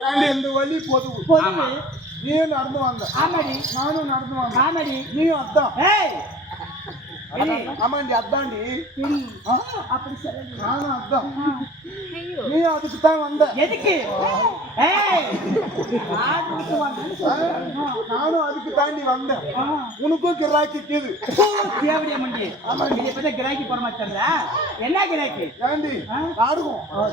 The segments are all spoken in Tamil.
இந்த வழி பொதுவு. பொதுவு. நீ நடந்து வந்த ஆமாடி. நானும் நடந்து வந்தேன் ஆமாடி. நீயும் அதான். ஏய். ஆமாண்டி. ஆ, அப்படி சொல்லு நானும் அதான். நீ அதுக்கு தான் வந்த. எதுக்கு. நானும் அதுக்கு தாண்டி வந்தேன். உனக்கும் கிராக்கி கீது. தேவடியா மண்டி. இதை பத்தி கிராக்கி போட மாட்டேன்ல என்ன கிராக்கி? ஏண்டி? ஆ? நாடகம் ஆ,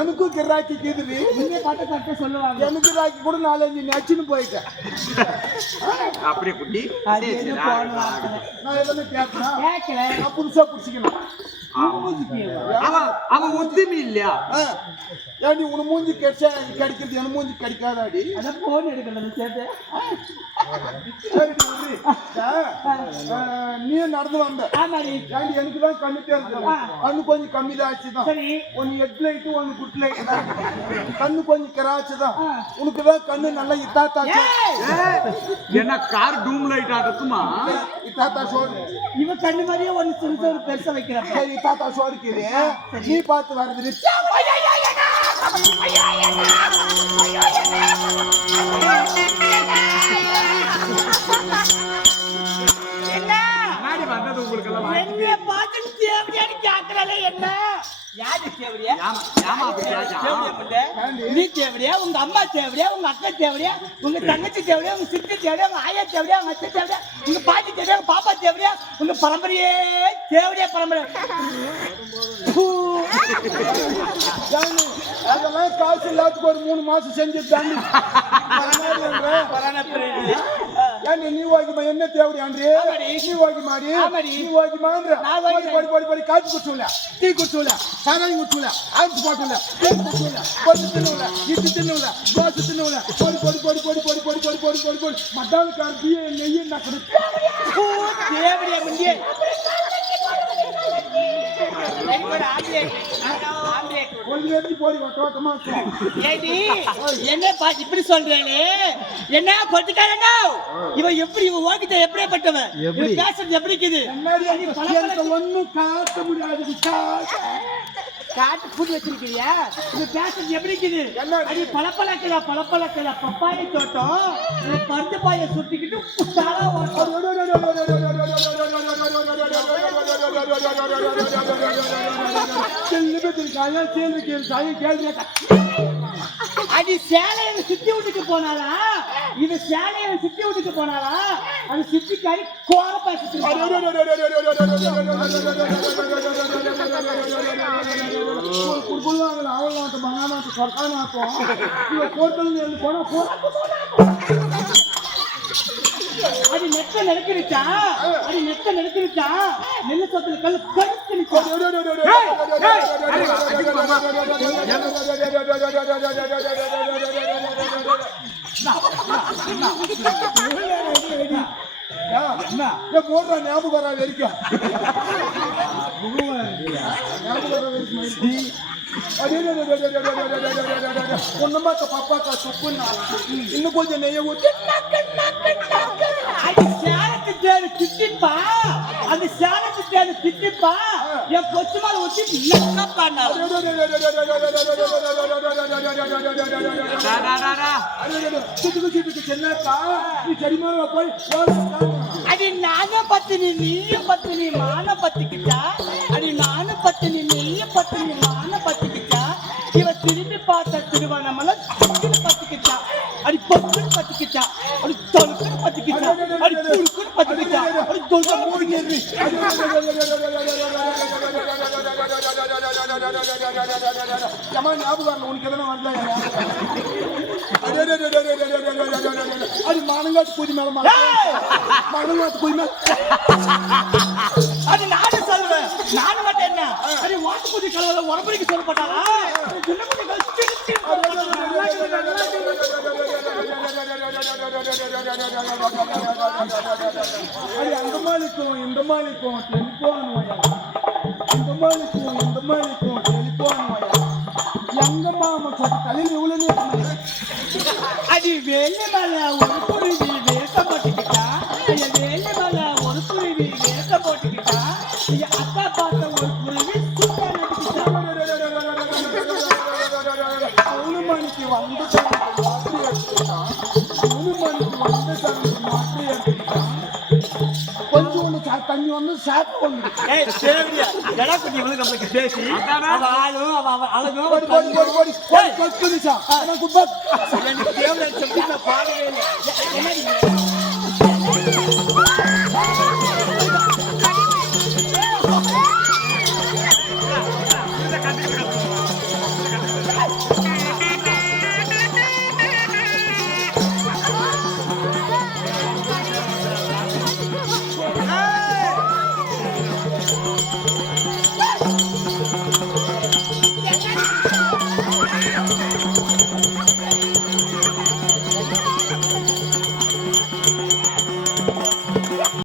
எனக்கும் கிராக்கி கீதுடி. நீங்க பாட்டு கரெக்டா சொல்லுவாங்க. எனக்கு ராக்கி கூட நாலஞ்சு நச்சுன்னு போயிட்டேன் அப்படியே குட்டி. அது எது. நான் எதுவுமே கேட்கறேன் கேட்கல. நான் புதுசா புடிச்சிக்கணும். அவன் அவன் ஒத்துமை இல்லையா? ஆ, ஏண்டி உன மூஞ்சி கிடைச்சா எனக்கு கிடைக்கிறது என் மூஞ்சி கிடைக்காதாடி? அதான் போன். ஆ, ஆ, நீ நடந்து வந்த? ஆமாடி. ஏண்டி எனக்கு தான் கண்ணு தெரிஞ்சது கண்ணு கொஞ்சம் கம்மி தான் ஆச்சு தான். சரி. ஒன்னு ஹெட் லைட்டு ஒன்னு குட் லைட் தான். கண்ணு கொஞ்சம் கிராச்சு தான். உனக்கு தான் கண்ணு நல்லா ஏய், என்ன கார் டூம் லைட் ஆடுறதுமா இத்தாத்தா சோறு. இவன் கண்ணு மாதிரியே சிறுச ஒரு பெருசா வைக்கிறப்ப. சரி இத்தாத்தா சோறுக்குது நீ பார்த்து வர்றது. நீ தேவடியா உங்க அம்மா தேவடியா உங்க அக்கா தேவையா உங்க தங்கச்சி தேவடியா உங்க சித்தி தேவடியா உங்க ஆயா தேவடியா உங்க அத்தை தேவடியா உங்க பாட்டி தேவடியா உங்க பாப்பா தேவடியா உங்க பரம்பரையே தேவடியா பரம்பரை அதெல்லாம் காசு இல்லாததுக்கு ஒரு மூணு மாசம் செஞ்சு தாண்டி நீ வாங்கிமா என்ன ஆமாடி. நீ வாங்கிமாடி ஆமாடி. நீ வாங்கிக்கிறேன். படி படி படி காய்ச்சி குடிச்சுல டீ குடிச்சுல சாராயம் குடிச்சுல ஆயிரத்து போட்டுல தேன் குடிச்சுல பொண்ணு தின்னுல இட்லி தின்னுல தோசை தின்னுல பொடி பொடி பொடி பொடி பொடி பொடி பொடி பொடி பொடி பொடி மட்டான கார்த்திய நெய்யை நக்கணும் பூ, தேவடியா பா இப்படி சொல்றேனே என்ன பட்டுக்காரங்க இவன் எப்படி இவன் ஓகிட்ட எப்படிப்பட்டவன் பேசுறது எப்படி இருக்குது ஒண்ணும் காட்ட முடியாது காட்டு புது வச்சிருக்கிறியா இந்த பேசுறது எப்படி இருக்குது? அது பழப்பழக்கல பழப்பழக்கல பப்பாய தோட்டம். பருந்து பாய சுட்டிக்கிட்டு கேள்வி கேள்வி கேள்வி கேள்வி அது சேலையை சுத்தி விட்டுட்டு போனாலா இது சேலையை சுத்தி விட்டுட்டு போனாலா அது சுத்திக்காரி கோர பாசிட்டு குடுக்குள்ளாங்கள அவள் நாட்டு மங்கா நாட்டு சொர்க்கா நாட்டம் இவ கோர்ட்டல் போனா போனா. அது நெத்த நெருக்கிருச்சா அது நெத்த நெருக்கிருச்சா நெல்லு சொத்துல கல் கருத்து போடுற ஞாபகம் வரா வரைக்கும் ஞாபகம் வர வரைக்கும் ఉన్నమాక పప్పాక సొప్పు ఇన్ను కొంచెం నెయ్యి ఊతి அது சேலத்து தேடு கிட்டிப்பா அது சேலத்து தேடு கிட்டிப்பா என் கொச்சு மேல ஒட்டி இல்லப்பா சின்னப்பா நீ சரிமா போய் அது நானே பத்தினி நீ அடி பொக்குன்னு பத்திக்கிச்சா அடி தொழுக்குன்னு பத்திக்கிச்சா அடி புழுக்குன்னு பத்திக்கிச்சா அடி தொழுக்க மூடிக்கிறது ஏமா ஞாபகம் உனக்கு எதனா வந்தா அடி மானங்காட்டு பூதி மேல மானங்காட்டு பூதி மேல அது நானே சொல்லுவேன். நானும் மட்டும் என்ன? அடி வாட்டு பூதி கலவல உரம்புரிக்கு சொல்லப்பட்டாரா அது அந்த மாலிக்கும் இந்த மாலிக்கும் டெலிஃபோன் இந்த மாலிக்கும் இந்த மாலிக்கும் டெலிஃபோன் எங்க மாமா சொட்டு தலையில் இவ்வளவு அடி வேலை மேல ஒரு குருவி வேச போட்டுக்கிட்டா? ஐயா வேலை மேல ஒரு குருவி வேச போட்டுக்கிட்டா? அக்கா பார்த்த ஒரு குருவி சூப்பரா நடிச்சுக்கிட்டா பௌர்ணமானிக்கு வந்த வந்த தண்ணி மாற்றி எடுத்துக்கிட்டான் முனிமணிக்கு வந்த தண்ணி மாற்றி தண்ணி வந்து சாப்பிட்டு பேசி ஆளும் அழகும் அவ